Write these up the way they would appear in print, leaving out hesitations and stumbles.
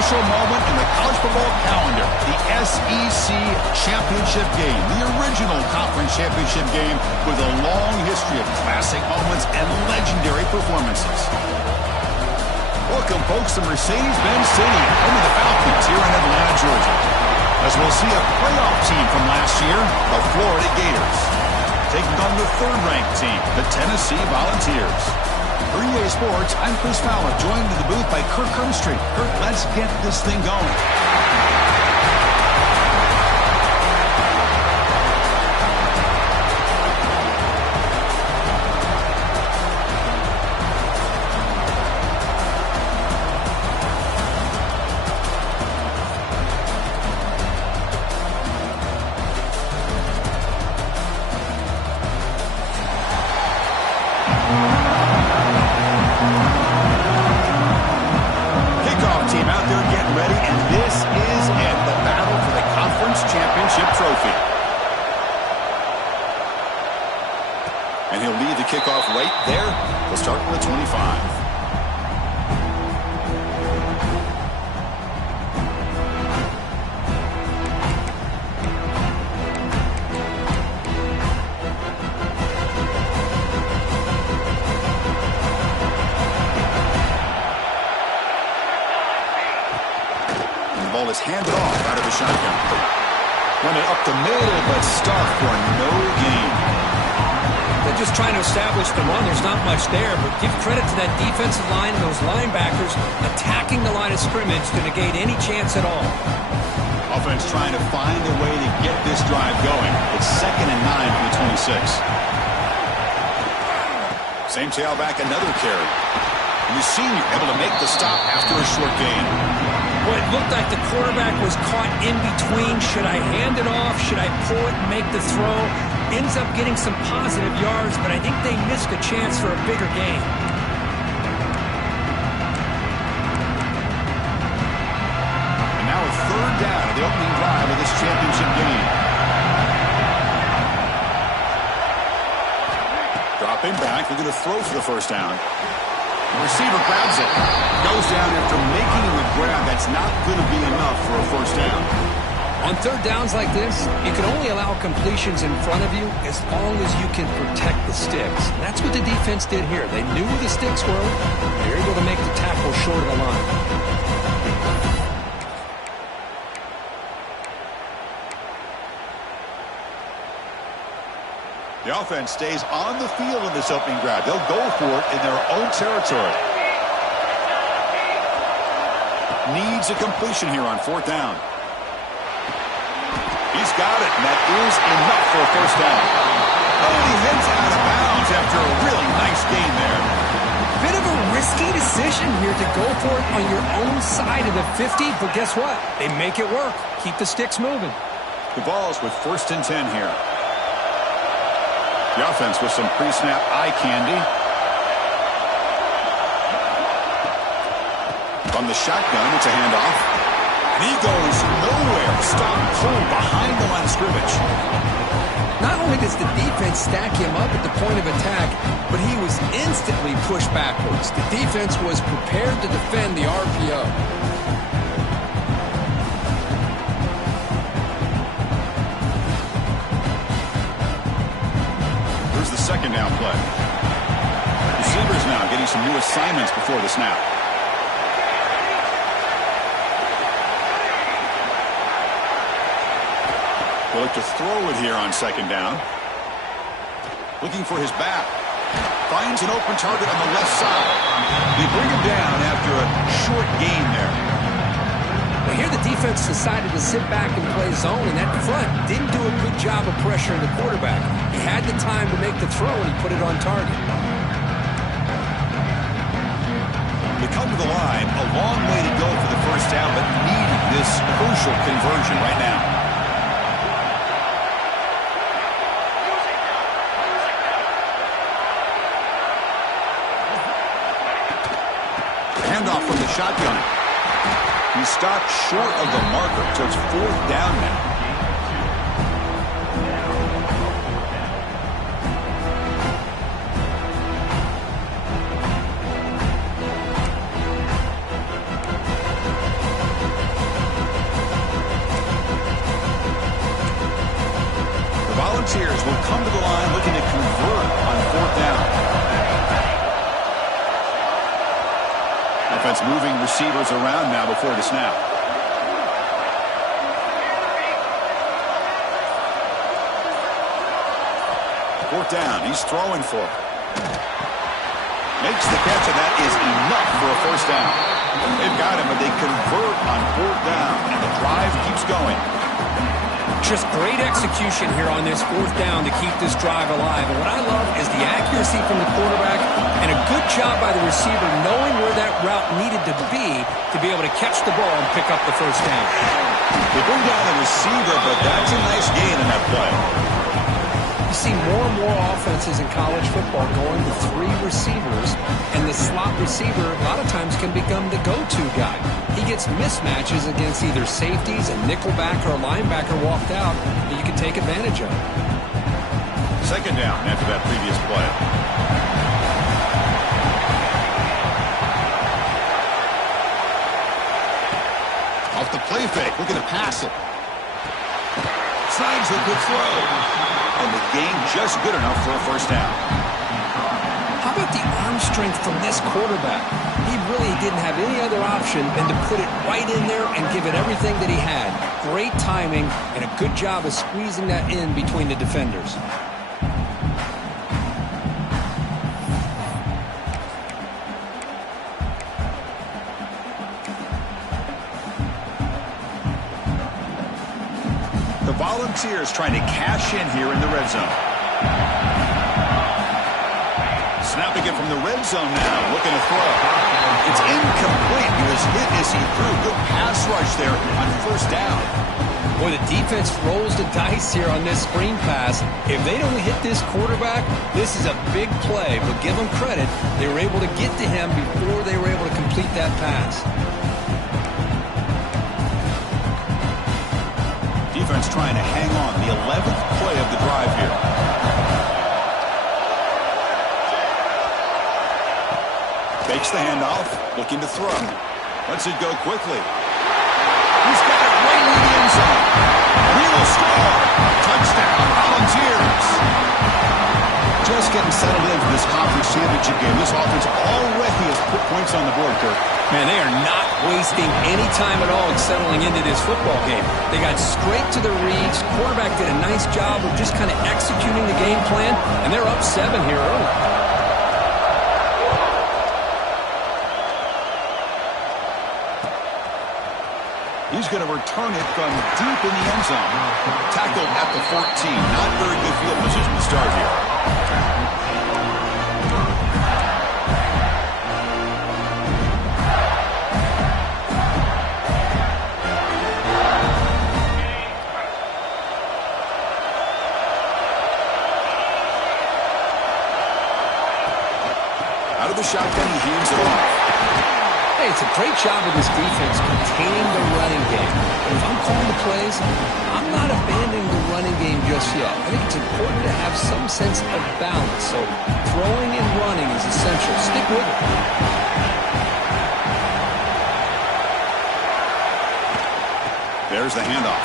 special moment in the college football calendar, the SEC Championship game, the original conference championship game with a long history of classic moments and legendary performances. Welcome, folks, to Mercedes-Benz Stadium, home of the Falcons here in Atlanta, Georgia, as we'll see a playoff team from last year, the Florida Gators, taking on the third-ranked team, the Tennessee Volunteers. For EA Sports, I'm Chris Fowler, joined in the booth by Kirk Herbstreit. Kirk, let's get this thing going. And he'll lead the kickoff right there. We'll start with the 25. And the ball is handed off out of the shotgun. Run it up the middle, but stuffed for no gain. They're just trying to establish the run. There's not much there, but give credit to that defensive line and those linebackers attacking the line of scrimmage to negate any chance at all. Offense trying to find a way to get this drive going. It's 2nd and 9 from the 26. Same tailback, another carry. And the senior able to make the stop after a short gain. Boy, it looked like the quarterback was caught in between. Should I hand it off? Should I pull it and make the throw? Ends up getting some positive yards, but I think they missed a chance for a bigger gain. And now a third down of the opening drive of this championship game. Dropping back, looking to throw for the first down. The receiver grabs it. Goes down after making the grab. That's not going to be enough for a first down. On third downs like this, you can only allow completions in front of you as long as you can protect the sticks. That's what the defense did here. They knew where the sticks were. They were able to make the tackle short of the line. The offense stays on the field in this opening drive. They'll go for it in their own territory. Needs a completion here on 4th down. He's got it, and that is enough for a first down. Oh, and he heads out of bounds after a really nice gain there. Bit of a risky decision here to go for it on your own side of the 50, but guess what? They make it work. Keep the sticks moving. The ball's with 1st and 10 here. The offense with some pre-snap eye candy. From the shotgun, it's a handoff. And he goes nowhere. Stop pull behind the line of scrimmage. Not only does the defense stack him up at the point of attack, but he was instantly pushed backwards. The defense was prepared to defend the RPO. Here's the 2nd down play. Receivers now getting some new assignments before the snap. They'll look to throw it here on 2nd down. Looking for his back. Finds an open target on the left side. They bring him down after a short gain there. Well, here the defense decided to sit back and play zone, and that front didn't do a good job of pressuring the quarterback. He had the time to make the throw, and he put it on target. They come to the line, a long way to go for the first down, but needed this crucial conversion right now. Handoff from the shotgun. He stopped short of the marker, so it's 4th down now. Volunteers will come to the line looking to convert on 4th down. Offense moving receivers around now before the snap. Fourth down. He's throwing for it. Makes the catch, and that is enough for a first down. They've got him, but they convert on 4th down, and the drive keeps going. Just great execution here on this 4th down to keep this drive alive. And what I love is the accuracy from the quarterback and a good job by the receiver knowing where that route needed to be able to catch the ball and pick up the first down. They bring down the receiver, but that's a nice gain in that play. You see more and more offenses in college football going to 3 receivers, and the slot receiver a lot of times can become the go-to guy. He gets mismatches against either safeties, a nickelback, or a linebacker walked out that you can take advantage of. Second down after that previous play. Off the play fake, looking to pass it. Signs a good throw. And the gain just good enough for a first down. How about the arm strength from this quarterback? He really didn't have any other option than to put it right in there and give it everything that he had. Great timing and a good job of squeezing that in between the defenders. Volunteers trying to cash in here in the red zone. Snapping it from the red zone now, looking to throw. It's incomplete. He was hit as he threw. Good pass rush there on first down. Boy, the defense rolls the dice here on this screen pass. If they don't hit this quarterback, this is a big play. But give them credit, they were able to get to him before they were able to complete that pass. Defense trying to hang on. The 11th play of the drive here. Fakes the handoff, looking to throw. Lets it go quickly. He's got it right in the end zone. He will score. Touchdown, Volunteers. Just getting settled in for this conference championship game. This offense already has put points on the board, Kirk. Man, they are not wasting any time at all settling into this football game. They got straight to the reads. Quarterback did a nice job of just kind of executing the game plan, and they're up 7 here early. He's going to return it from deep in the end zone. Tackled at the 14. Not very good field position to start here. Out of the shotgun, he heaves it off. Hey, it's a great job of this defense containing the running game. And if I'm calling the plays, I'm not abandoning the running game just yet. I think it's important to have some sense of balance. So throwing and running is essential. Stick with it. There's the handoff.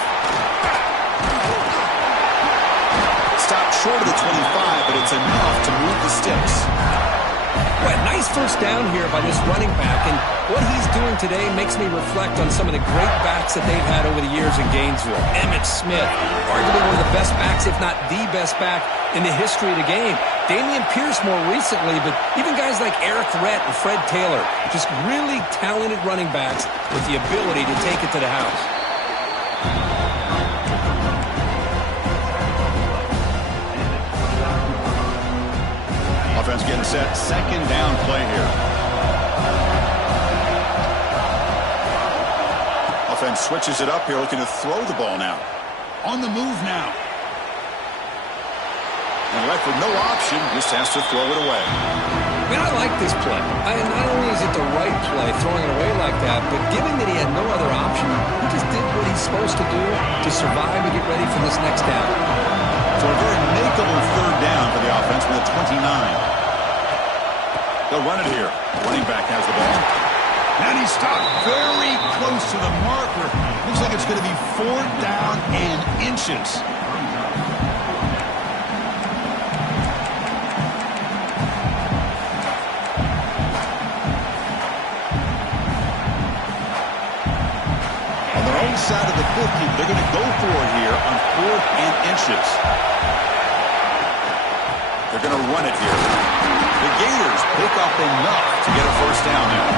Stopped short of the 25, but it's enough to move the sticks. Boy, nice first down here by this running back, and what he's doing today makes me reflect on some of the great backs that they've had over the years in Gainesville. Emmitt Smith, arguably one of the best backs, if not the best back in the history of the game. Dameon Pierce more recently, but even guys like Eric Rhett and Fred Taylor, just really talented running backs with the ability to take it to the house. Offense getting set. Second down play here. Offense switches it up here, looking to throw the ball now. On the move now. And left with no option, just has to throw it away. Man, I like this play. Not only is it the right play, throwing it away like that, but given that he had no other option, he just did what he's supposed to do to survive and get ready for this next down. So a very makeable third down for the offense with a 29. They'll run it here. Running back has the ball. And he stopped very close to the marker. Looks like it's going to be 4th down and inches. inside of the 50. They're going to go for it here on 4th and inches. They're going to run it here. The Gators pick up enough to get a first down now.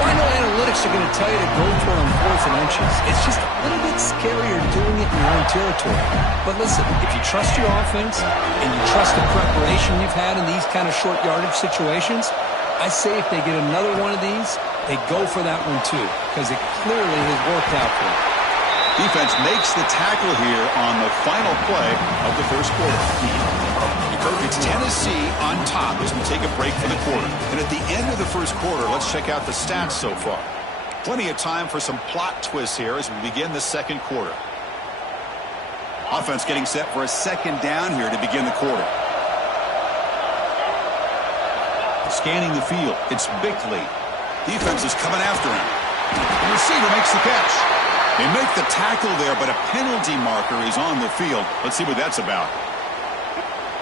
Well, I know analytics are going to tell you to go for it on 4th and inches. It's just a little bit scarier doing it in your own territory. But listen, if you trust your offense and you trust the preparation you've had in these kind of short yardage situations, I say if they get another one of these, they go for that one too, because it clearly has worked out for them. Defense makes the tackle here on the final play of the first quarter. It's Tennessee on top as we take a break for the quarter. And at the end of the first quarter, let's check out the stats so far. Plenty of time for some plot twists here as we begin the second quarter. Offense getting set for a second down here to begin the quarter. Scanning the field, it's Bickley. Defense is coming after him. The receiver makes the catch. They make the tackle there, but a penalty marker is on the field. Let's see what that's about.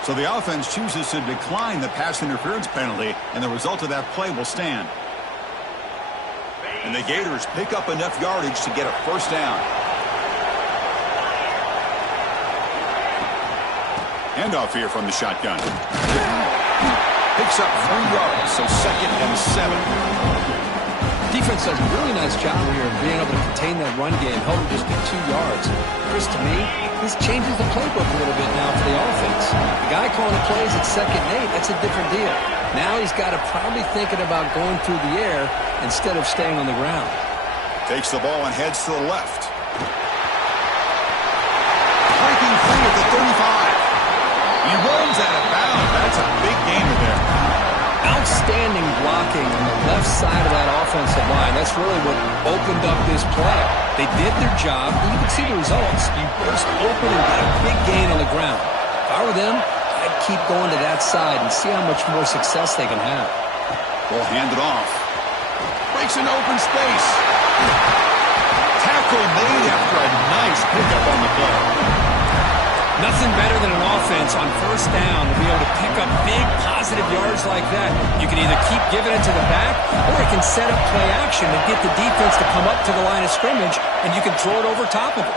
So the offense chooses to decline the pass interference penalty, and the result of that play will stand. And the Gators pick up enough yardage to get a first down. Handoff here from the shotgun. Picks up 3 yards, so 2nd and 7. Defense does a really nice job here of being able to contain that run game, help him just get 2 yards. Chris, to me, this changes the playbook a little bit now for the offense. The guy calling the plays at 2nd and 8, that's a different deal. Now he's got to probably thinking about going through the air instead of staying on the ground. Takes the ball and heads to the left. Breaking free at the 35. He runs out of bounds. That's a big gainer there. Outstanding blocking on the left side of that offensive line. That's really what opened up this play. They did their job, and you can see the results. You burst open and got a big gain on the ground. If I were them, I'd keep going to that side and see how much more success they can have. Ball handed off. Breaks an open space. Tackle made after a nice pickup on the play. Nothing better than an offense on first down to be able to pick up big positive yards like that. You can either keep giving it to the back, or you can set up play action and get the defense to come up to the line of scrimmage, and you can throw it over top of it.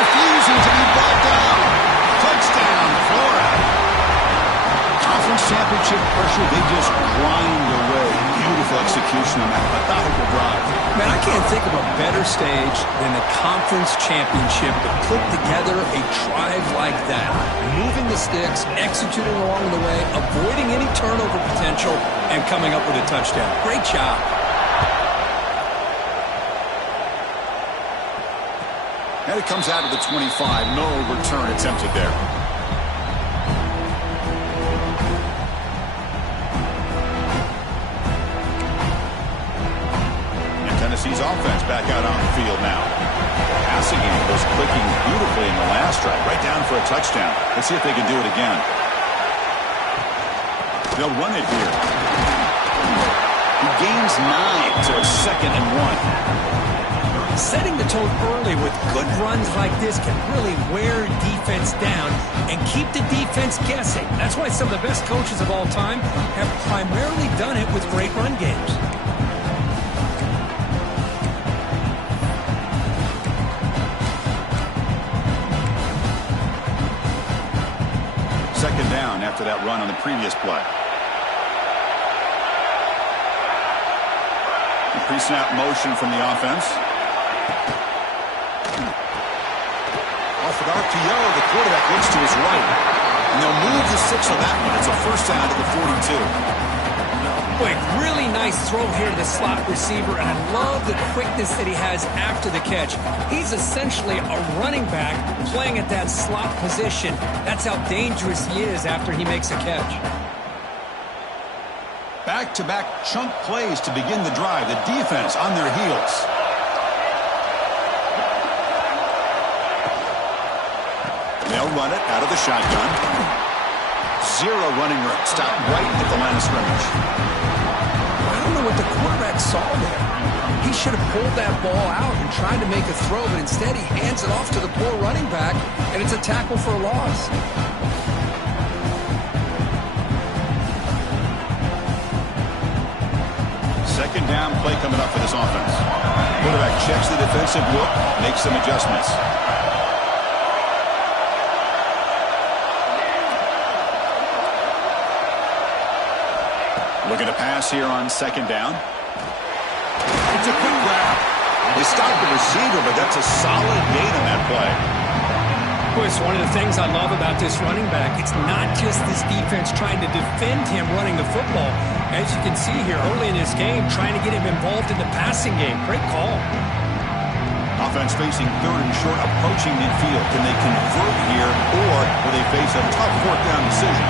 Refusing to be brought down. Touchdown, Florida. Conference championship pressure, they just grind away. Beautiful execution on that methodical drive. Man, I can't think of a better stage than the conference championship to put together a drive like that. Moving the sticks, executing along the way, avoiding any turnover potential, and coming up with a touchdown. Great job. And it comes out of the 25. No return attempted there. Tennessee's offense back out on the field now. Passing game was clicking beautifully in the last drive, right down for a touchdown. Let's see if they can do it again. They'll run it here. He gains 9, so it's 2nd and 1. Setting the tone early with good runs like this can really wear defense down and keep the defense guessing. That's why some of the best coaches of all time have primarily done it with great run games. Second down after that run on the previous play. The pre-snap motion from the offense. Off an RPO, the quarterback looks to his right. And they'll move the 6 on that one. It's a first down to the 42. Quick, really nice throw here to the slot receiver, and I love the quickness that he has after the catch. He's essentially a running back playing at that slot position. That's how dangerous he is after he makes a catch. Back-to-back chunk plays to begin the drive. The defense on their heels. They'll run it out of the shotgun. 0 running room. Stop right at the line of scrimmage. I don't know what the quarterback saw there. He should have pulled that ball out and tried to make a throw, but instead he hands it off to the poor running back, and it's a tackle for a loss. Second down play coming up for this offense. Quarterback checks the defensive look, makes some adjustments. Looking to pass here on second down. It's a quick grab. They stopped the receiver, but that's a solid gain on that play. It's one of the things I love about this running back. It's not just this defense trying to defend him running the football. As you can see here early in this game, trying to get him involved in the passing game. Great call. Offense facing third and short, approaching midfield. Can they convert here, or will they face a tough fourth down decision?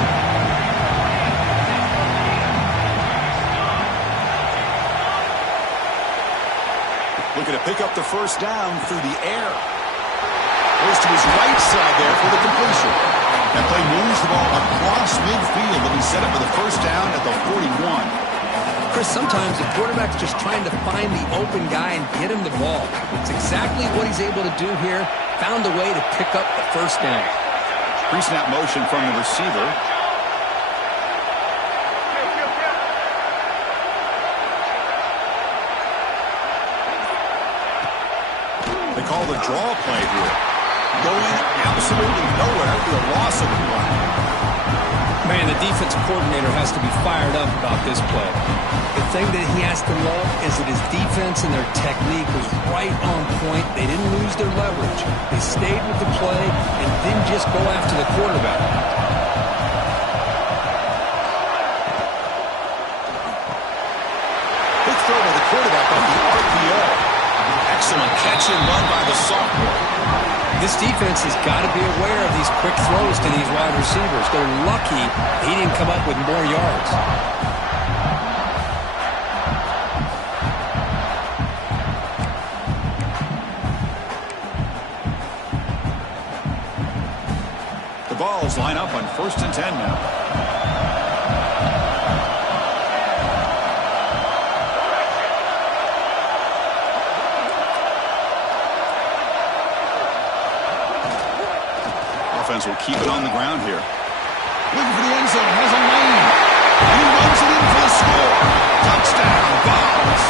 Looking to pick up the first down through the air. Goes to his right side there for the completion. That play moves the ball across midfield. They'll be set up for the first down at the 41. Chris, sometimes the quarterback's just trying to find the open guy and get him the ball. It's exactly what he's able to do here. Found a way to pick up the first down. Pre-snap motion from the receiver. They call the draw play here. Going absolutely nowhere after the loss of the play. Man, the defensive coordinator has to be fired up about this play. The thing that he has to love is that his defense and their technique was right on point. They didn't lose their leverage. They stayed with the play and didn't just go after the quarterback. Big throw by the quarterback on the RPO. Excellent catch and run by the sophomore. This defense has got to be aware of these quick throws to these wide receivers. They're lucky he didn't come up with more yards. The Vols line up on 1st and 10 now. Will keep it on the ground here. Looking for the end zone. Has a lane. And he runs it in for the score. Touchdown, Vols.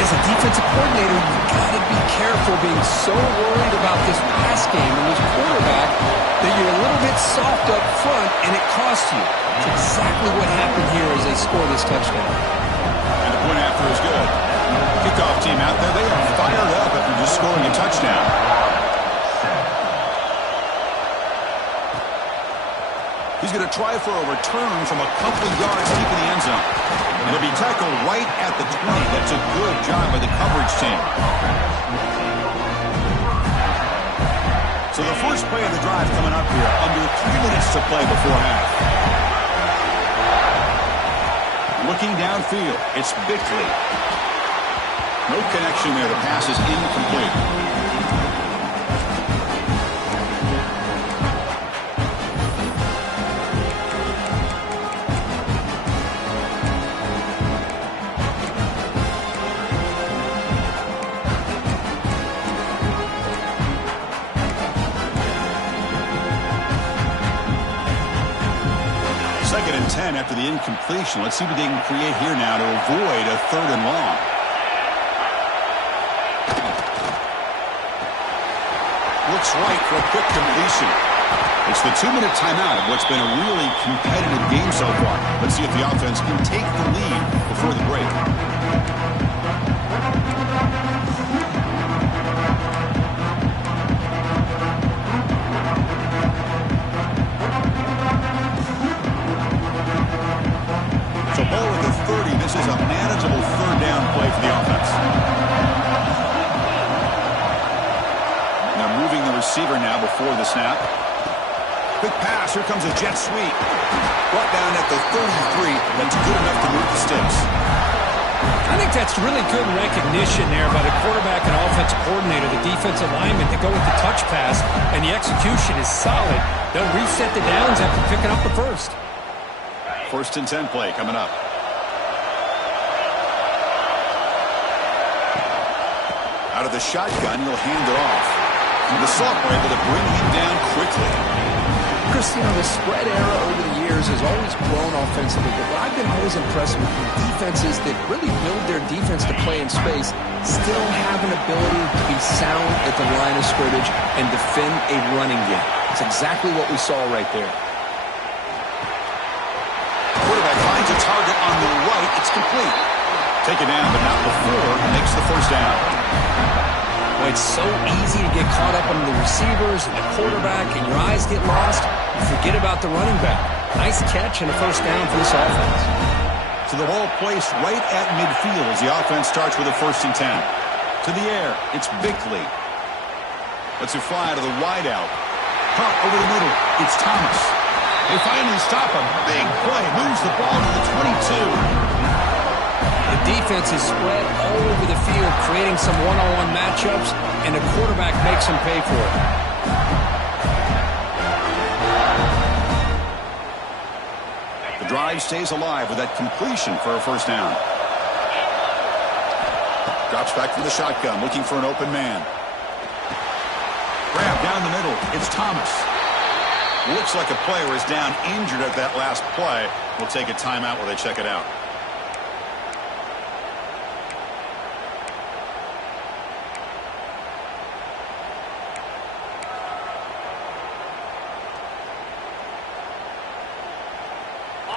As a defensive coordinator, you've got to be careful being so worried about this pass game and this quarterback that you're a little bit soft up front and it costs you. It's exactly what happened here as they score this touchdown. And the point after is good. Kickoff team out there. They are fired up after just scoring a touchdown. He's going to try for a return from a couple of yards deep in the end zone. And it'll be tackled right at the 20. That's a good job by the coverage team. So the first play of the drive coming up here. Under 3 minutes to play before half. Looking downfield, it's Bickley. No connection there. The pass is incomplete. Second and 10 after the incompletion. Let's see what they can create here now to avoid a 3rd and long. Looks right for a quick completion. It's the 2-minute timeout of what's been a really competitive game so far. Let's see if the offense can take the lead before the break. So ball at the 30. This is a manageable 3rd down play for the offense. They're moving the receiver now before the snap. Quick pass. Here comes a jet sweep. Brought down at the 33. That's good enough to move the sticks. I think that's really good recognition there by the quarterback and offensive coordinator, the defensive lineman, to go with the touch pass, and the execution is solid. They'll reset the downs after picking up the first. 1st and 10 play coming up. Out of the shotgun, he'll hand it off. And the sophomore able to bring him down quickly. Chris, you know, the spread era over the years has always grown offensively, but what I've been always impressed with defenses that really build their defense to play in space still have an ability to be sound at the line of scrimmage and defend a running game. It's exactly what we saw right there. Quarterback finds a target on the right. It's complete. Taken down, but not before. Makes the first down. Well, it's so easy to get caught up on the receivers and the quarterback, and your eyes get lost. You forget about the running back. Nice catch and a first down for this offense. So the ball placed right at midfield as the offense starts with a 1st and 10. To the air, it's Bickley. Lets it fly to the wideout. Caught over the middle. It's Thomas. They finally stop him. Big play. Moves the ball to the 22. The defense is spread all over the field, creating some one-on-one matchups, and the quarterback makes them pay for it. The drive stays alive with that completion for a first down. Drops back from the shotgun, looking for an open man. Grab down the middle. It's Thomas. Looks like a player is down injured at that last play. We'll take a timeout while they check it out.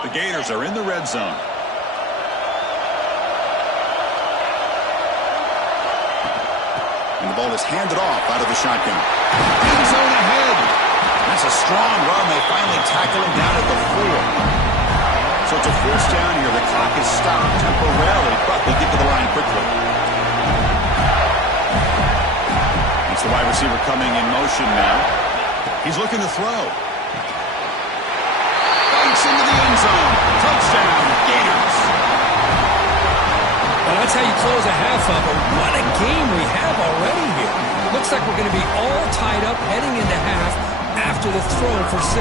The Gators are in the red zone. And the ball is handed off out of the shotgun. End zone ahead. That's a strong run. They finally tackle him down at the 4. So it's a first down here. The clock is stopped temporarily, but they get to the line quickly. It's the wide receiver coming in motion now. He's looking to throw. Into the end zone. Touchdown, Gators. Well, that's how you close a half of it. What a game we have already here. Looks like we're going to be all tied up heading into half after the throw for 6.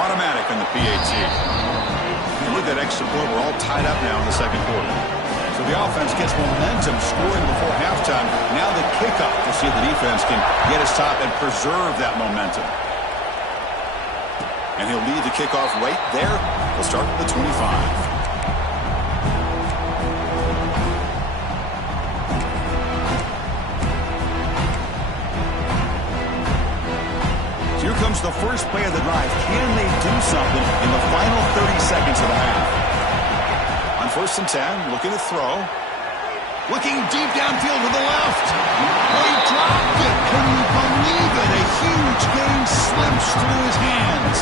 Automatic on the PAT. You look at that extra point. We're all tied up now in the second quarter. So the offense gets momentum scoring before halftime. Now the kickoff to see if the defense can get a stop and preserve that momentum. And he'll lead the kickoff right there. We'll start with the 25. So here comes the first play of the drive. Can they do something in the final 30 seconds of the half? On 1st and 10, looking to throw. Looking deep downfield to the left. They dropped it. Can you believe it? A huge gain slips through his hands.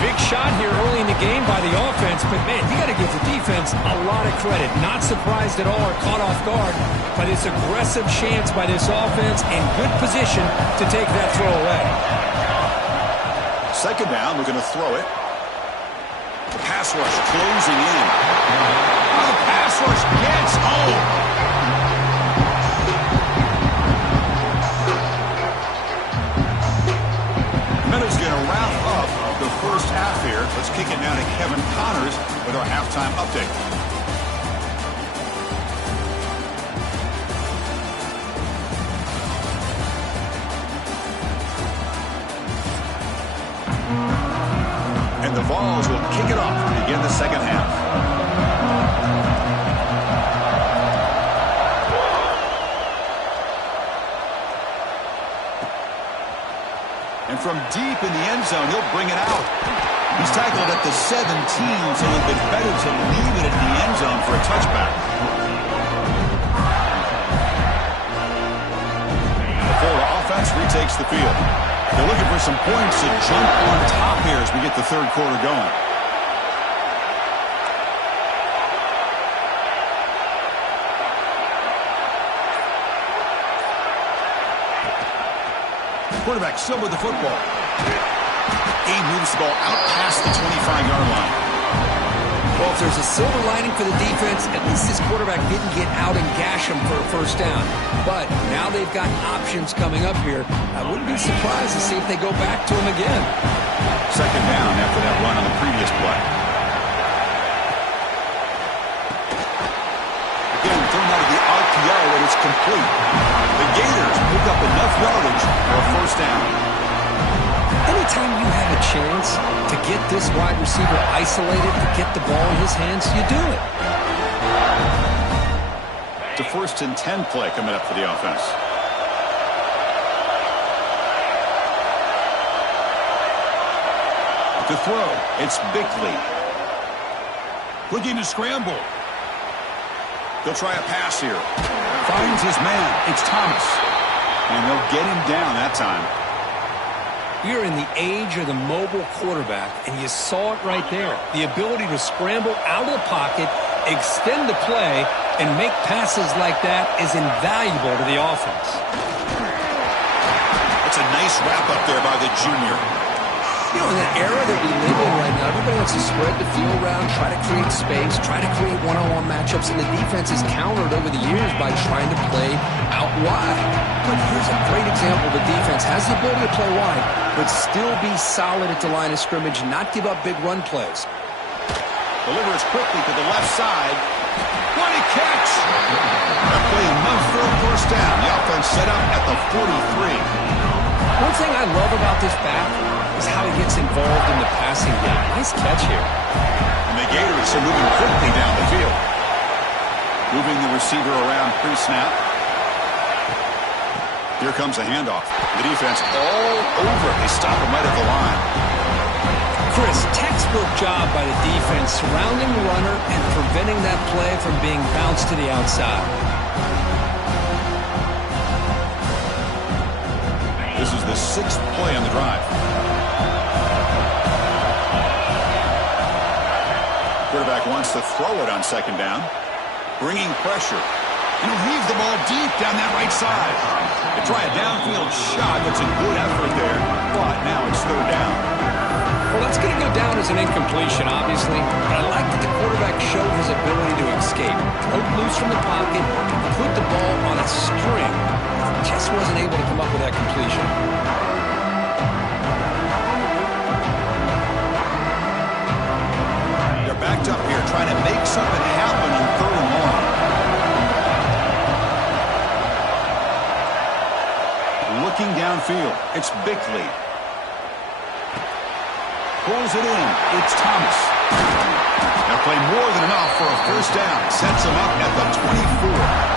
Big shot here early in the game by the offense, but man, you got to give the defense a lot of credit. Not surprised at all or caught off guard by this aggressive chance by this offense and good position to take that throw away. 2nd down, we're going to throw it. The pass rush closing in. Oh, the pass rush gets home. Meadows going to wrap up the first half here. Let's kick it now to Kevin Connors with our halftime update. And the Vols will kick it off to begin the second half. And from deep in the end zone, he'll bring it out. He's tackled at the 17, so it would have been better to leave it at the end zone for a touchback. The Florida offense retakes the field. They're looking for some points to jump on top here as we get the third quarter going. Quarterback still with the football. Game moves the ball out past the 25-yard line. Well, if there's a silver lining for the defense, at least this quarterback didn't get out and gash him for a first down. But now they've got options coming up here. I wouldn't be surprised to see if they go back to him again. 2nd down after that run on the previous play. Again, thrown out of the RPO, and it's complete. The Gators pick up enough yardage for a first down. Anytime you have a chance to get this wide receiver isolated, to get the ball in his hands, you do it. It's a 1st and 10 play coming up for the offense. To throw, it's Bickley. Looking to scramble. They'll try a pass here. Finds his man. It's Thomas. And they'll get him down that time. We're in the age of the mobile quarterback, and you saw it right there. The ability to scramble out of the pocket, extend the play, and make passes like that is invaluable to the offense. It's a nice wrap up there by the junior. You know, in the era that we live in right now, everybody wants to spread the field around, try to create space, try to create one-on-one matchups, and the defense is countered over the years by trying to play out wide. But here's a great example. The defense has the ability to play wide, but still be solid at the line of scrimmage, not give up big run plays. Delivers quickly to the left side. What a catch! That play enough for a first down. The offense set up at the 43. One thing I love about this back is how he gets involved in the passing game. Nice catch here. And the Gators are moving quickly down the field. Moving the receiver around pre-snap. Here comes a handoff. The defense all over. They stop him right at the line. Chris, textbook job by the defense surrounding the runner and preventing that play from being bounced to the outside. This is the 6th play on the drive. Quarterback wants to throw it on 2nd down. Bringing pressure. And he'll heave the ball deep down that right side. They try a downfield shot. That's a good effort there. But now it's 3rd down. Well, that's going to go down as an incompletion, obviously. But I like that the quarterback showed his ability to escape. Broke loose from the pocket, put the ball on a string. Just wasn't able to come up with that completion. They're backed up here trying to make something happen on 3rd and long. Looking downfield, it's Bickley. Pulls it in. It's Thomas. They'll play more than enough for a first down. Sets him up at the 24.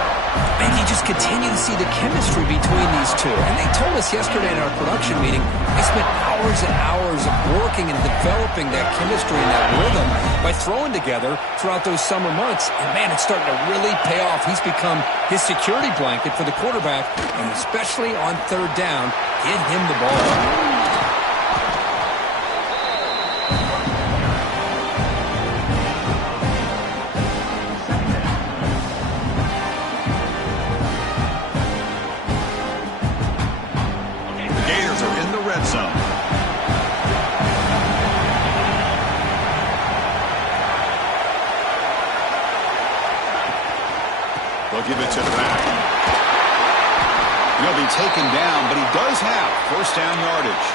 And you just continue to see the chemistry between these two. And they told us yesterday in our production meeting, they spent hours and hours of working and developing that chemistry and that rhythm by throwing together throughout those summer months. And, man, it's starting to really pay off. He's become his security blanket for the quarterback, and especially on 3rd down, get him the ball. They'll give it to the back. He'll be taken down, but he does have first down yardage.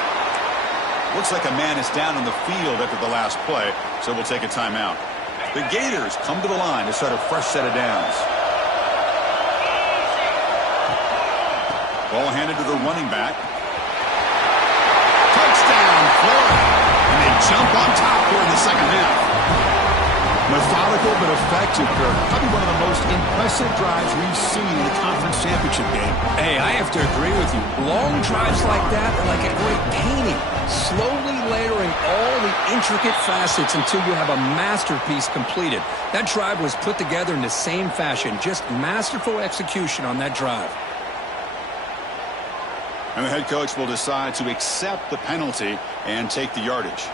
Looks like a man is down on the field after the last play, so we'll take a timeout. The Gators come to the line to start a fresh set of downs. Ball handed to the running back. Touchdown, Florida. And they jump on top here in the second half. Methodical but effective, Kirk. Probably one of the most impressive drives we've seen in the conference championship game. Hey, I have to agree with you. Long drives like that are like a great painting. Slowly layering all the intricate facets until you have a masterpiece completed. That drive was put together in the same fashion. Just masterful execution on that drive. And the head coach will decide to accept the penalty and take the yardage.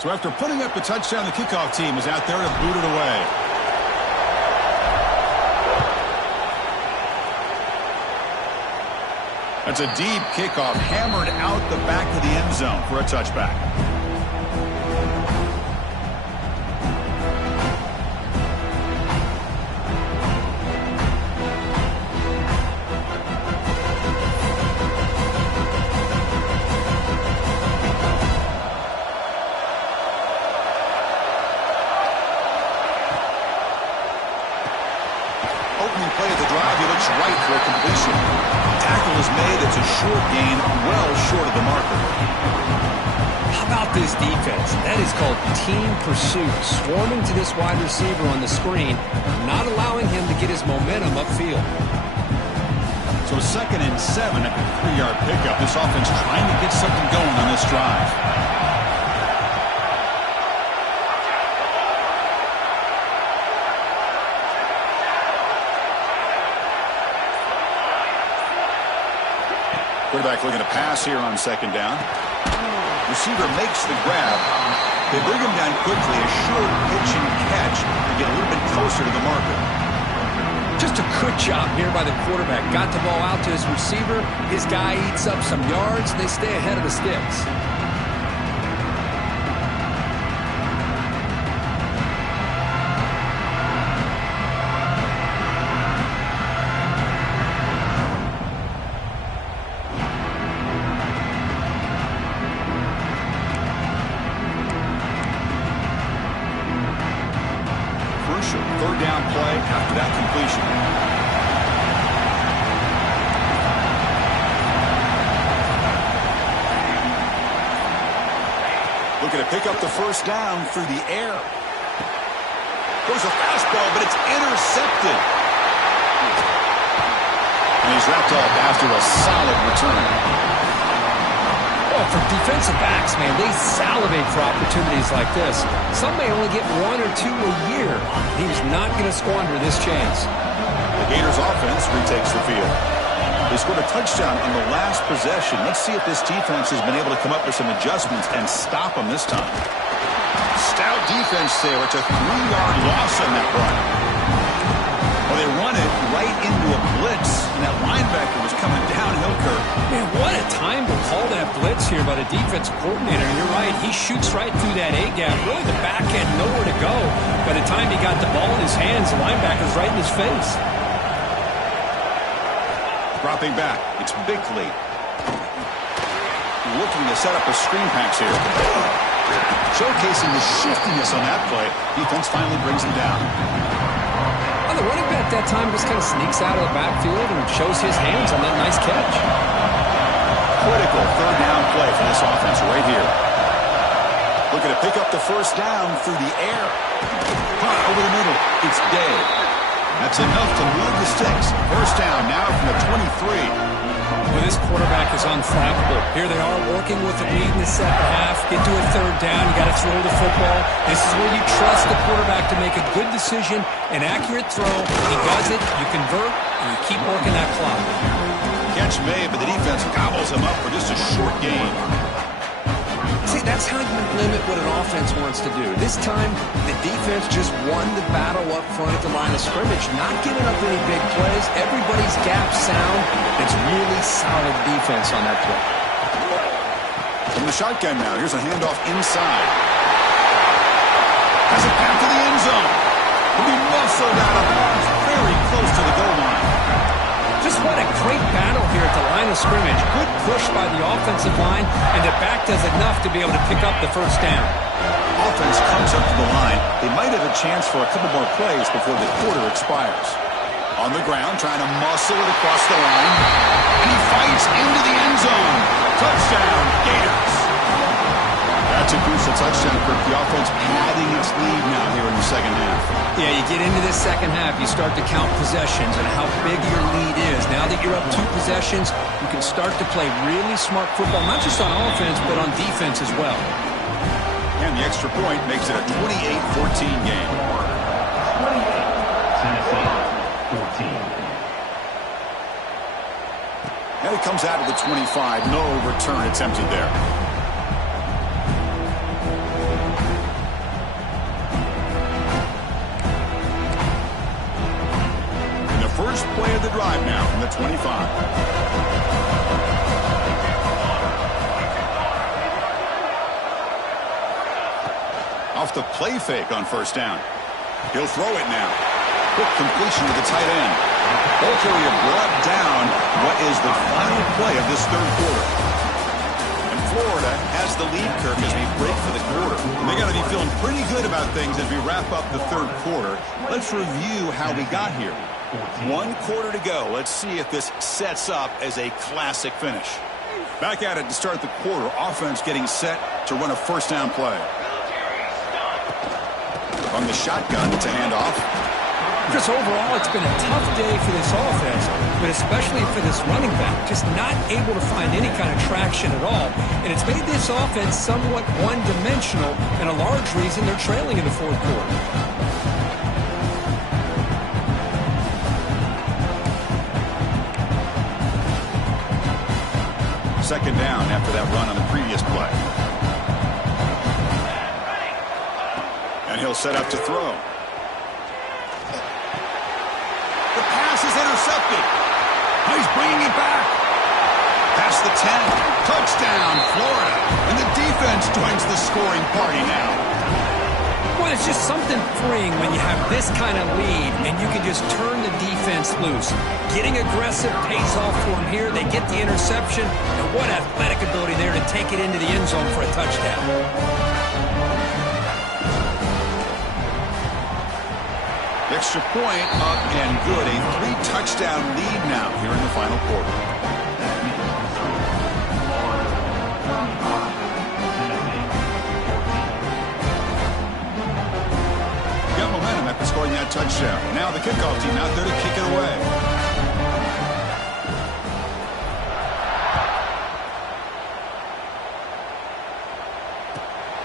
So after putting up the touchdown, the kickoff team is out there to boot it away. That's a deep kickoff, hammered out the back of the end zone for a touchback. is made. It's a short gain, well short of the marker. How about this defense? That is called team pursuit. Swarming to this wide receiver on the screen, not allowing him to get his momentum upfield. So 2nd and 7 at the 3-yard pickup. This offense trying to get something going on this drive. Quarterback looking to pass here on 2nd down. Receiver makes the grab. They bring him down quickly. A short pitch and catch to get a little bit closer to the marker. Just a good job here by the quarterback. Got the ball out to his receiver. His guy eats up some yards. They stay ahead of the sticks. Third down play after that completion. Looking to pick up the first down through the air. Goes a fastball, but it's intercepted. And he's wrapped up after a solid return. Oh, for defensive backs, man, they salivate for opportunities like this. Some may only get 1 or 2 a year. He's not going to squander this chance. The Gators offense retakes the field. They scored a touchdown on the last possession. Let's see if this defense has been able to come up with some adjustments and stop them this time. Stout defense there. It's a 3-yard loss on that run. Well, they run it right into a blitz, and that linebacker was coming downhill, Kirk. Man, what a time to call that blitz here by the defense coordinator. And you're right, he shoots right through that A-gap. Really, the back had nowhere to go. By the time he got the ball in his hands, the linebacker's right in his face. Dropping back, it's Bickley. Looking to set up a screen pass here. Showcasing the shiftiness on that play. Defense finally brings him down. The running back that time just kind of sneaks out of the backfield and shows his hands on that nice catch. Critical third down play for this offense right here. Looking to pick up the first down through the air. Caught over the middle. It's Day. That's enough to move the sticks. First down now from the 23. Well, this quarterback is unflappable. Here they are working with the lead in the second half. Get to a third down. You got to throw the football. This is where you trust the quarterback to make a good decision, an accurate throw. He does it, you convert, and you keep working that clock. Catch made, but the defense gobbles him up for just a short gain. See, that's how you limit what an offense wants to do. This time, the defense just won the battle up front at the line of scrimmage, not giving up any big plays. Everybody's gap sound. It's really solid defense on that play. From the shotgun now, here's a handoff inside. Has it back to the end zone. Will be muscled out of bounds, very close to the goal line. Just what a great battle here at the line of scrimmage. Good push by the offensive line, and the back does enough to be able to pick up the first down. Offense comes up to the line. They might have a chance for a couple more plays before the quarter expires. On the ground, trying to muscle it across the line. And he fights into the end zone. Touchdown, Gators. That's a crucial touchdown, Kirk. The offense padding its lead now here in the second half. Yeah, you get into this second half, you start to count possessions and how big your lead is. Now that you're up 2 possessions, you can start to play really smart football, not just on offense, but on defense as well. And the extra point makes it a 28-14 game. 28-14. And it comes out of the 25. No return attempted there. First play of the drive now from the 25. Off the play fake on first down. He'll throw it now. Quick completion to the tight end. Ball carrier brought down what is the final play of this third quarter. And Florida has the lead, Kirk, as we break for the quarter. And they got to be feeling pretty good about things as we wrap up the third quarter. Let's review how we got here. 14. 1 quarter to go. Let's see if this sets up as a classic finish. Back at it to start the quarter. Offense getting set to run a first down play. From the shotgun, it's a handoff. Chris, overall, it's been a tough day for this offense, but especially for this running back. Just not able to find any kind of traction at all. And it's made this offense somewhat one-dimensional, and a large reason they're trailing in the fourth quarter. Second down after that run on the previous play. And he'll set up to throw. The pass is intercepted. He's bringing it back. Past the 10. Touchdown, Florida. And the defense joins the scoring party now. Well, it's just something freeing when you have this kind of lead and you can just turn the defense loose. Getting aggressive pays off for them here. They get the interception, and what athletic ability there to take it into the end zone for a touchdown. Extra point up and good. A 3-touchdown lead now here in the final quarter. Got momentum after scoring that touchdown. Now the kickoff team out there to kick it away.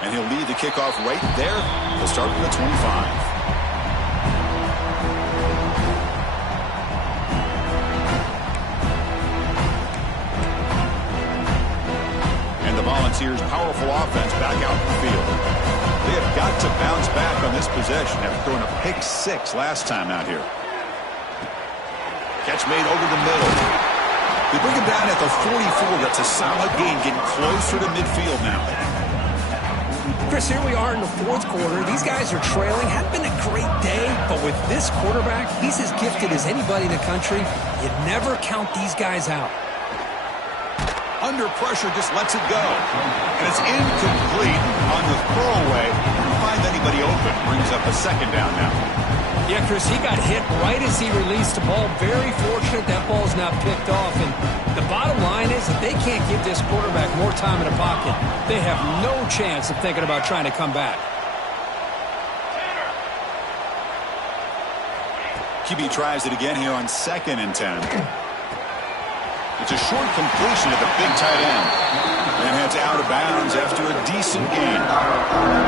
And he'll lead the kickoff right there. He'll start from the 25. Volunteers' powerful offense back out in the field. They have got to bounce back on this possession after throwing a pick 6 last time out here. Catch made over the middle. They bring him down at the 44. That's a solid gain, getting closer to midfield now. Chris, here we are in the fourth quarter. These guys are trailing. Hadn't been a great day, but with this quarterback, he's as gifted as anybody in the country. You never count these guys out. Under pressure, just lets it go. And it's incomplete on the throwaway. Can't find anybody open. Brings up a second down now. Yeah, Chris, he got hit right as he released the ball. Very fortunate that ball's not picked off. And the bottom line is that they can't give this quarterback more time in the pocket. They have no chance of thinking about trying to come back. QB tries it again here on 2nd and 10. It's a short completion at the big tight end. And heads out of bounds after a decent gain.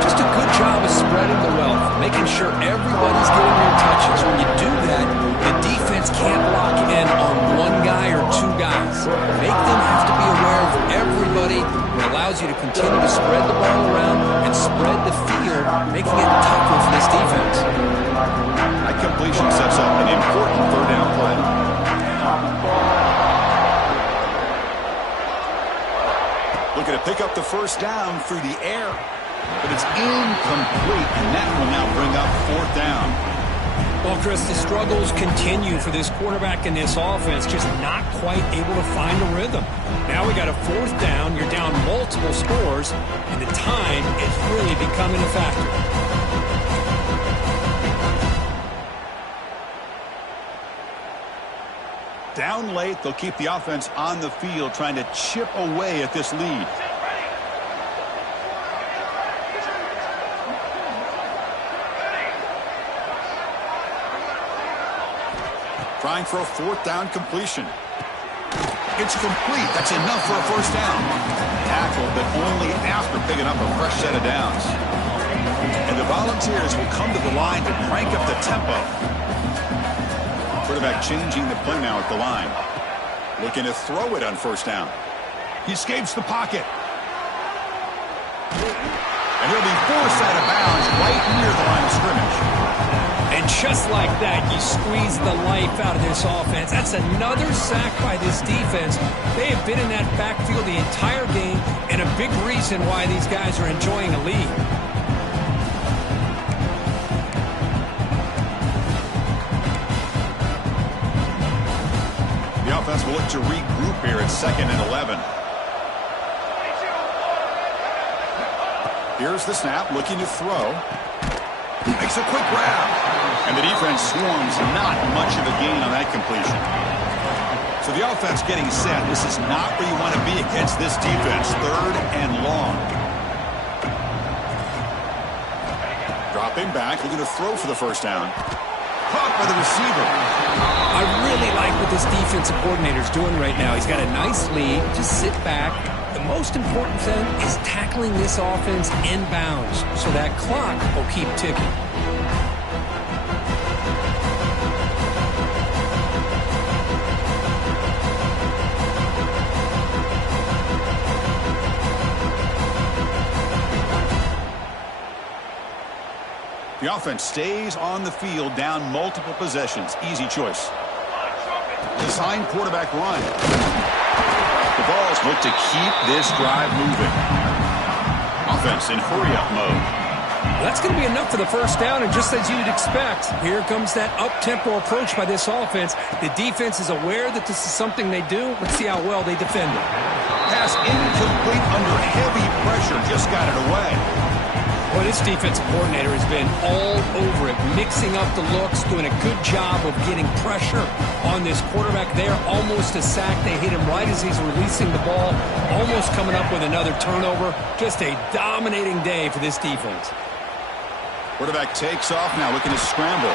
Just a good job of spreading the wealth, making sure everybody's getting their touches. When you do that, the defense can't lock in on one guy or two guys. Make them have to be aware of everybody. It allows you to continue to spread the ball around and spread the field, making it tougher for this defense. That completion sets up an important third down play. Looking to pick up the first down through the air. But it's incomplete, and that will now bring up 4th down. Well, Chris, the struggles continue for this quarterback in this offense, just not quite able to find a rhythm. Now we got a 4th down. You're down multiple scores, and the time is really becoming a factor. Down late, they'll keep the offense on the field, trying to chip away at this lead. Trying for a 4th down completion. It's complete. That's enough for a first down. Tackle, but only after picking up a fresh set of downs. And the Volunteers will come to the line to crank up the tempo. Quarterback changing the play now at the line. Looking to throw it on first down. He escapes the pocket. And he'll be forced out of bounds right near the line of scrimmage. And just like that, you squeeze the life out of this offense. That's another sack by this defense. They have been in that backfield the entire game, and a big reason why these guys are enjoying a lead. The offense will look to regroup here at 2nd and 11. Here's the snap, looking to throw. Makes a quick grab. And the defense swarms, not much of a gain on that completion. So the offense getting set. This is not where you want to be against this defense. 3rd and long. Dropping back, looking to throw for the first down. Caught by the receiver. I really like what this defensive coordinator is doing right now. He's got a nice lead. Just sit back. The most important thing is tackling this offense inbounds so that clock will keep ticking. The offense stays on the field, down multiple possessions. Easy choice. Design quarterback run. The Vols look to keep this drive moving. Offense in hurry-up mode. That's going to be enough for the first down, and just as you'd expect, here comes that up-tempo approach by this offense. The defense is aware that this is something they do. Let's see how well they defend it. Pass incomplete under heavy pressure. Just got it away. Well, this defensive coordinator has been all over it, mixing up the looks, doing a good job of getting pressure on this quarterback there. Almost a sack. They hit him right as he's releasing the ball, almost coming up with another turnover. Just a dominating day for this defense. Quarterback takes off now, looking to scramble.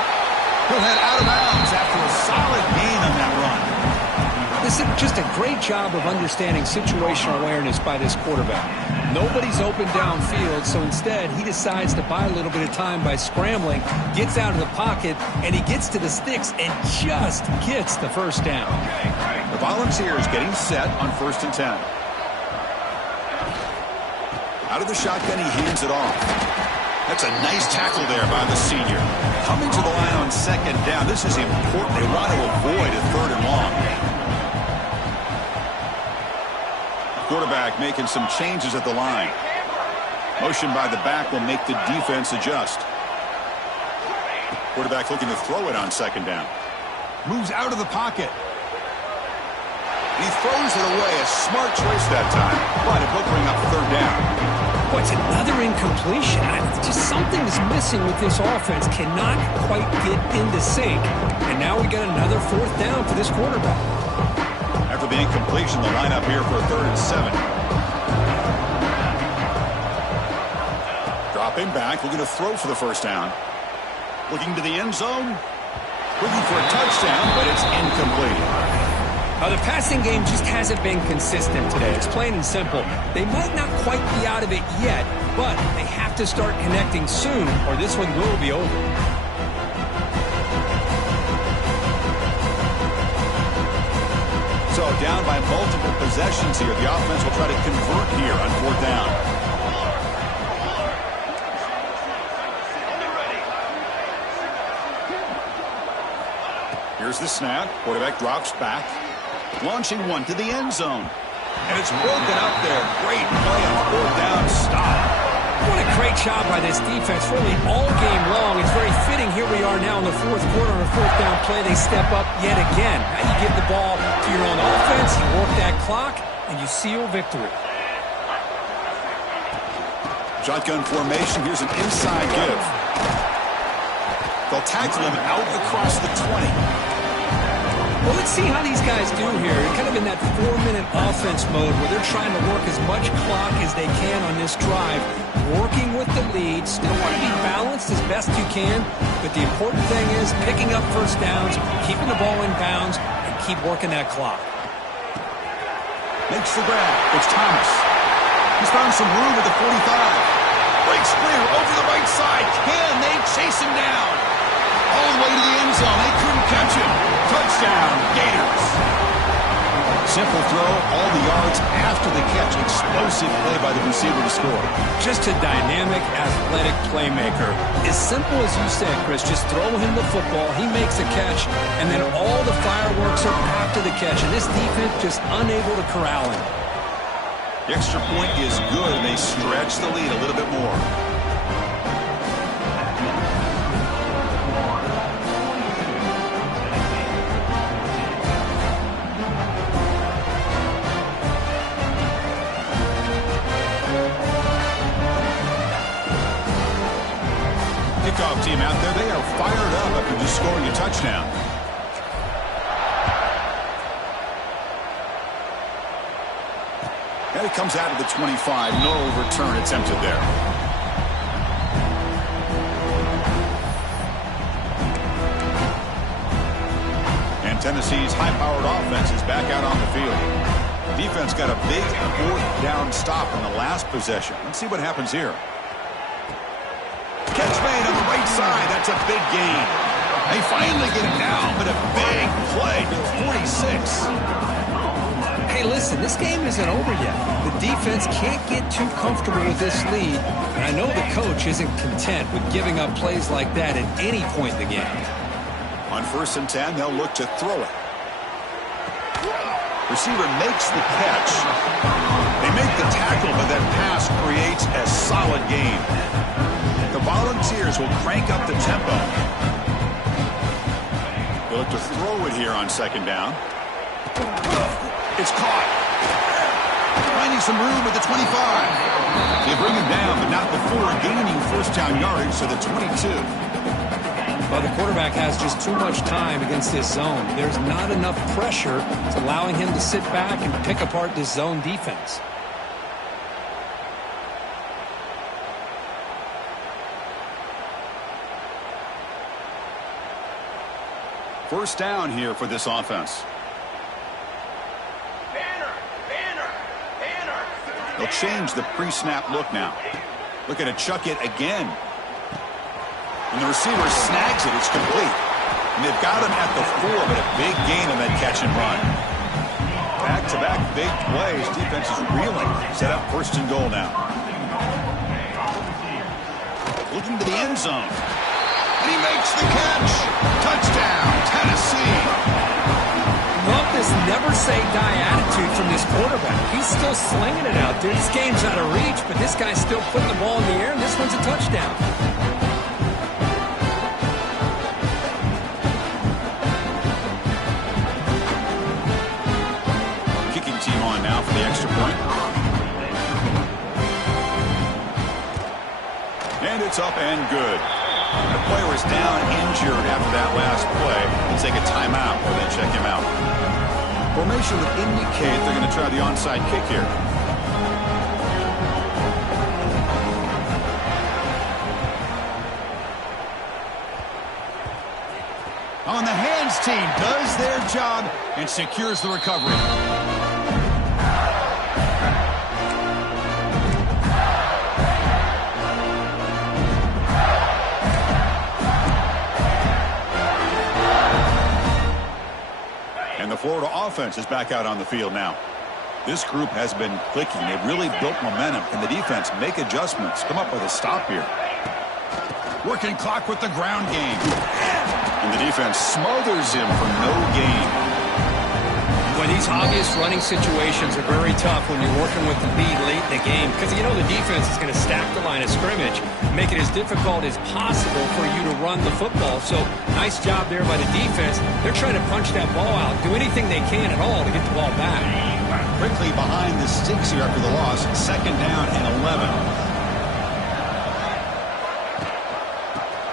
He'll head out of bounds after a solid gain on that run. This is just a great job of understanding situational awareness by this quarterback. Nobody's open downfield, so instead he decides to buy a little bit of time by scrambling, gets out of the pocket, and he gets to the sticks and just gets the first down. The Volunteers getting set on 1st and 10. Out of the shotgun, he hands it off. That's a nice tackle there by the senior. Coming to the line on 2nd down. This is important. They want to avoid a 3rd and long. Quarterback making some changes at the line. Motion by the back will make the defense adjust. Quarterback looking to throw it on 2nd down. Moves out of the pocket. And he throws it away. A smart choice that time. But it will bring up 3rd down. Boy, it's another incompletion. Just something is missing with this offense. Cannot quite get into sync. And now we got another 4th down for this quarterback. After the incompletion, the lineup here for a 3rd and 7. Dropping back, looking to throw for the first down. Looking to the end zone. Looking for a touchdown, but it's incomplete. The passing game just hasn't been consistent today. It's plain and simple. They might not quite be out of it yet, but they have to start connecting soon, or this one will be over. So down by multiple possessions here. The offense will try to convert here on 4th down. Here's the snap. Quarterback drops back. Launching one to the end zone. And it's broken up there. Great play on 4th down stop. What a great job by this defense, really all game long. It's very fitting. Here we are now in the 4th quarter on a 4th down play. They step up yet again. Now you give the ball to your own offense, you work that clock, and you seal victory. Shotgun formation. Here's an inside give. They'll tackle him out across the 20. Well, let's see how these guys do here. They're kind of in that 4-minute offense mode where they're trying to work as much clock as they can on this drive, working with the lead. Still want to be balanced as best you can, but the important thing is picking up first downs, keeping the ball in bounds, and keep working that clock. Makes the grab. It's Thomas. He's found some room at the 45. Breaks clear over the right side. Can they chase him down? All the way to the end zone. They couldn't catch him. Touchdown, Gators. Simple throw, all the yards after the catch. Explosive play by the receiver to score. Just a dynamic, athletic playmaker. As simple as you said, Chris, just throw him the football, he makes a catch, and then all the fireworks are after the catch. And this defense just unable to corral him. The extra point is good, and they stretch the lead a little bit more. Kickoff playoff team out there, they are fired up after just scoring a touchdown. And it comes out of the 25. No return attempted there. And Tennessee's high-powered offense is back out on the field. Defense got a big fourth down stop in the last possession. Let's see what happens here. Catch made on the right side. That's a big gain. They finally get it down, but a big play to 46. Hey, listen, this game isn't over yet. The defense can't get too comfortable with this lead, and I know the coach isn't content with giving up plays like that at any point in the game. On 1st and 10, they'll look to throw it. Receiver makes the catch. They make the tackle, but that pass creates a solid gain. The Volunteers will crank up the tempo. They'll look to throw it here on 2nd down. It's caught. Finding some room at the 25. They bring him down, but not before gaining 1st down yardage to the 22. Well, the quarterback has just too much time against this zone. There's not enough pressure. It's allowing him to sit back and pick apart this zone defense. First down here for this offense. They'll change the pre-snap look now. Looking to chuck it again. And the receiver snags it. It's complete. And they've got him at the 4, but a big gain on that catch and run. Back-to-back big plays. Defense is reeling. Set up 1st and goal now. Looking to the end zone. And he makes the catch. Touchdown, Tennessee. Love this never-say-die attitude from this quarterback. He's still slinging it out there. This game's out of reach, but this guy's still putting the ball in the air, and this one's a touchdown. Kicking team on now for the extra point. And it's up and good. The player is down injured after that last play. Let's take a timeout or they check him out. Formation would indicate they're going to try the onside kick here. On the hands team does their job and secures the recovery. And the Florida offense is back out on the field now. This group has been clicking. They've really built momentum. Can the defense make adjustments? Come up with a stop here. Working clock with the ground game. And the defense smothers him for no gain. Well, these obvious running situations are very tough when you're working with the lead late in the game because you know the defense is going to stack the line of scrimmage, make it as difficult as possible for you to run the football. So nice job there by the defense. They're trying to punch that ball out, do anything they can at all to get the ball back. Quickly behind the sticks here after the loss. 2nd down and 11.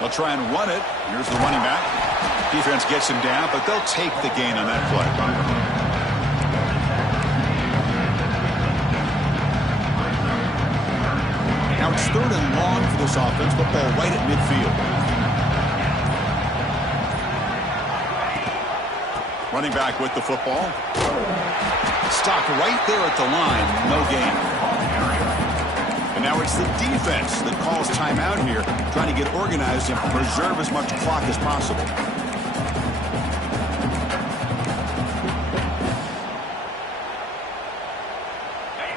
They'll try and run it. Here's the running back. Defense gets him down, but they'll take the gain on that play. Now it's 3rd and long for this offense. Football right at midfield. Running back with the football. Stopped right there at the line. No gain. And now it's the defense that calls timeout here, trying to get organized and preserve as much clock as possible.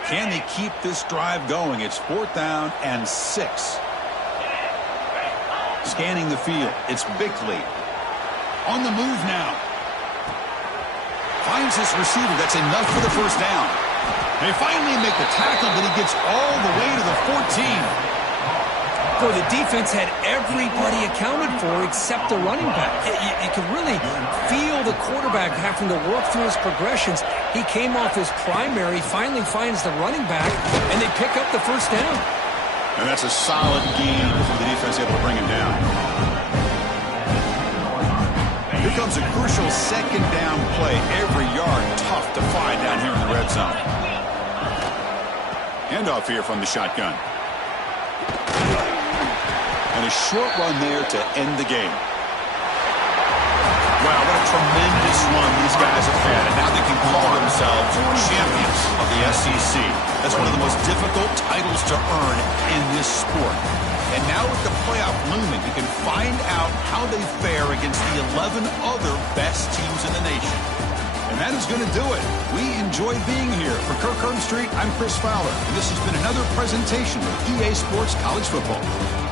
Can they keep this drive going? It's 4th down and 6. Scanning the field. It's Bickley. On the move now. Finds his receiver. That's enough for the 1st down. They finally make the tackle, but he gets all the way to the 14. Boy, the defense had everybody accounted for except the running back. You could really feel the quarterback having to work through his progressions. He came off his primary, finally finds the running back, and they pick up the 1st down. And that's a solid gain before the defense able to bring him down. Here comes a crucial second down play. Every yard tough to find down here in the red zone. Handoff here from the shotgun. And a short run there to end the game. Wow, what a tremendous run these guys have had. And now they can call themselves champions of the SEC. That's one of the most difficult titles to earn in this sport. And now with the playoff looming, we can find out how they fare against the 11 other best teams in the nation. And that is going to do it. We enjoyed being here. For Kirk Herbstreit, I'm Chris Fowler. And this has been another presentation of EA Sports College Football.